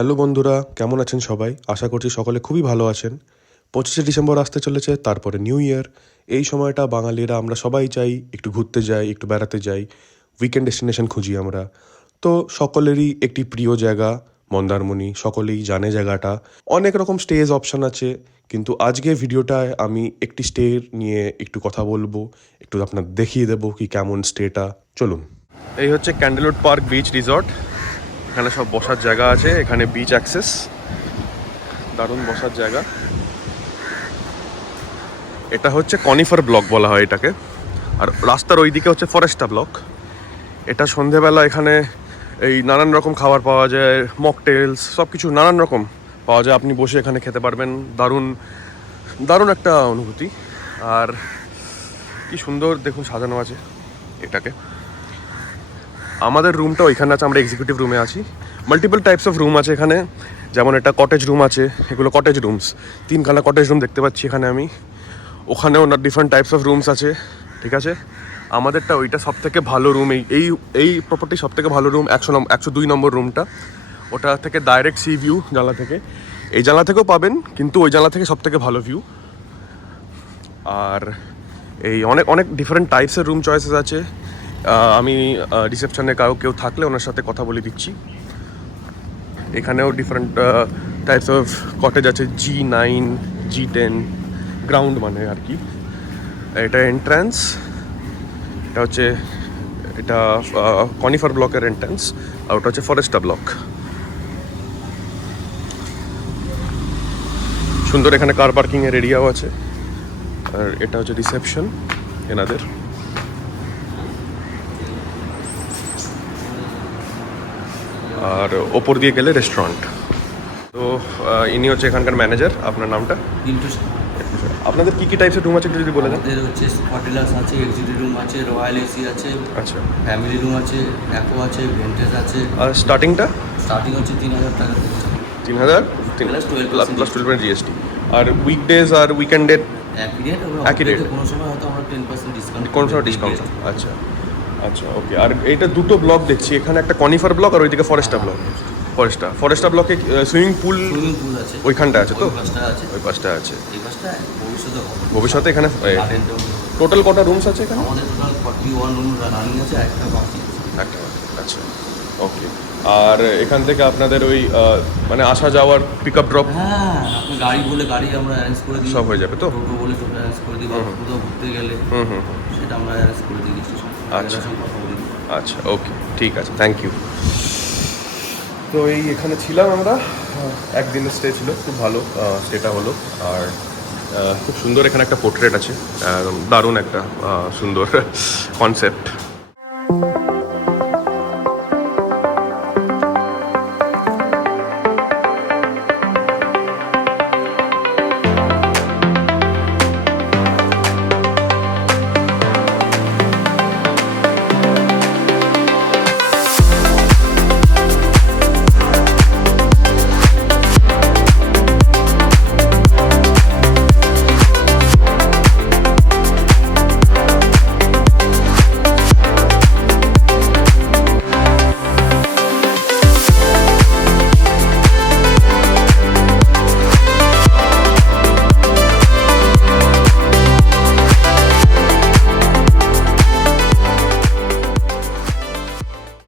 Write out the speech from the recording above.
Hello বন্ধুরা, কেমন আছেন সবাই? আশা করছি সকলে খুবই ভালো আছেন। 25শে ডিসেম্বর আসতে চলেছে, তারপরে নিউ ইয়ার। এই সময়টা বাঙালিরা আমরা সবাই চাই একটু ঘুরতে যাই, একটু বেড়াতে যাই, উইকেন্ড ডেস্টিনেশন খুঁজি আমরা। তো সকলেরই একটি প্রিয় জায়গা মন্দারমণি, সকলেই জানে জায়গাটা। অনেক রকম স্টেজ অপশান আছে, কিন্তু আজকে ভিডিওটায় আমি একটি স্টে নিয়ে একটু কথা বলবো, একটু আপনাদের দেখিয়ে দেবো কি কেমন স্টেটা। চলুন। এই হচ্ছে ক্যান্ডেলউড পার্ক বিচ রিসর্ট। এখানে সব বসার জায়গা আছে, এখানে বিচ অ্যাক্সেস, দারুণ বসার জায়গা। এটা হচ্ছে কনিফার ব্লক বলা হয় এটাকে, আর রাস্তার ওই দিকে হচ্ছে ফরেস্টা ব্লক। এটা সন্ধেবেলা এখানে এই নানান রকম খাবার পাওয়া যায়, মকটেলস সব কিছু নানান রকম পাওয়া যায়। আপনি বসে এখানে খেতে পারবেন, দারুণ দারুণ একটা অনুভূতি। আর কি সুন্দর দেখুন সাজানো আছে এটাকে। আমাদের রুমটা ওইখানে আছে, আমরা এক্সিকিউটিভ রুমে আছি। মাল্টিপল টাইপস অফ রুম আছে এখানে, যেমন এটা কটেজ রুম আছে, এগুলো কটেজ রুমস। 3খানা কটেজ রুম দেখতে পাচ্ছি এখানে আমি। ওখানেও ডিফারেন্ট টাইপস অফ রুমস আছে, ঠিক আছে। আমাদেরটা ওইটা সব থেকে ভালো রুম, এই এই প্রপার্টি সব থেকে ভালো রুম 102 নম্বর রুমটা। ওটা থেকে ডাইরেক্ট সি ভিউ জানলা থেকে, এই জানলা থেকেও পাবেন, কিন্তু ওই জানলা থেকে সব থেকে ভালো ভিউ। আর এই অনেক অনেক ডিফারেন্ট টাইপসের রুম চয়েসেস আছে। আমি রিসেপশনে কেউ থাকলে ওনার সাথে কথা বলে দিচ্ছি। এখানেও ডিফারেন্ট টাইপস অফ কটেজ আছে, G9, G10 গ্রাউন্ড মানে আর কি। এটা এন্ট্রান্স, এটা হচ্ছে এটা কনিফার ব্লকের এন্ট্রান্স, আর ওটা হচ্ছে ফরেস্টা ব্লক। সুন্দর এখানে কার পার্কিংয়ের এরিয়াও আছে। আর এটা হচ্ছে রিসেপশন এনাদের। আর ওপর দিয়ে গেলে রেস্টুরেন্ট। তো ইনি হচ্ছে এখানকার ম্যানেজার। আপনার নামটা? আপনাদের কি কি টাইপসের রুম আছে একটু যদি বলে দেন। আমাদের হচ্ছে স্পটেলাস আছে, এক্সিকিউটিভ রুম আছে, রয়্যাল এসি আছে, আচ্ছা। ফ্যামিলি রুম আছে, অ্যাকো আছে, ভেন্টেজ আছে। আর স্টার্টিং হচ্ছে 3,000 টাকা থেকে। 3,000 প্লাস 12% জিএসটি। আর উইকডেজ আর উইকেন্ডে একই রেট? কোনো সময় হয়তো আমরা 10% ডিসকাউন্ট, কোন সময় ডিসকাউন্ট? আচ্ছা আচ্ছা, ওকে। আর এইটা দুটো ব্লক দেখছি এখানে, একটা কনিফার ব্লক আর ওইদিকে ফরেস্টা ব্লক। ফরেস্টা ব্লকে সুইমিং পুল আছে, ওইখানটা আছে তো? ওই পাশটা আছে, ওই পাশটা আছে। এই পাশটা ভবিষ্যতে হবে। ভবিষ্যতে এখানে টোটাল কটা রুমস আছে এখানে? আমাদের টোটাল 41 রুম রানিং আছে, একটা বাকি আছে। একটা, আচ্ছা, ওকে। আর এখান থেকে আপনাদের ওই মানে আসা যাওয়ার পিক আপ ড্রপ? হ্যাঁ, আপনি গাড়ি বলে গাড়ি আমরা অ্যারেঞ্জ করে দিই, সব হয়ে যাবে তো? টোটো বলে টোটো অ্যারেঞ্জ করে দিই, বা কোথাও ঘুরতে গেলে সেটা আমরা অ্যারেঞ্জ করে দিই স্টেশন। আচ্ছা কথা বলি। আচ্ছা, ওকে, ঠিক আছে, থ্যাংক ইউ। তো এই এখানে ছিলাম আমরা, একদিনের স্টে ছিল, খুব ভালো স্টেটা হলো। আর খুব সুন্দর এখানে একটা পোর্ট্রেট আছে, দারুণ একটা সুন্দর কনসেপ্ট।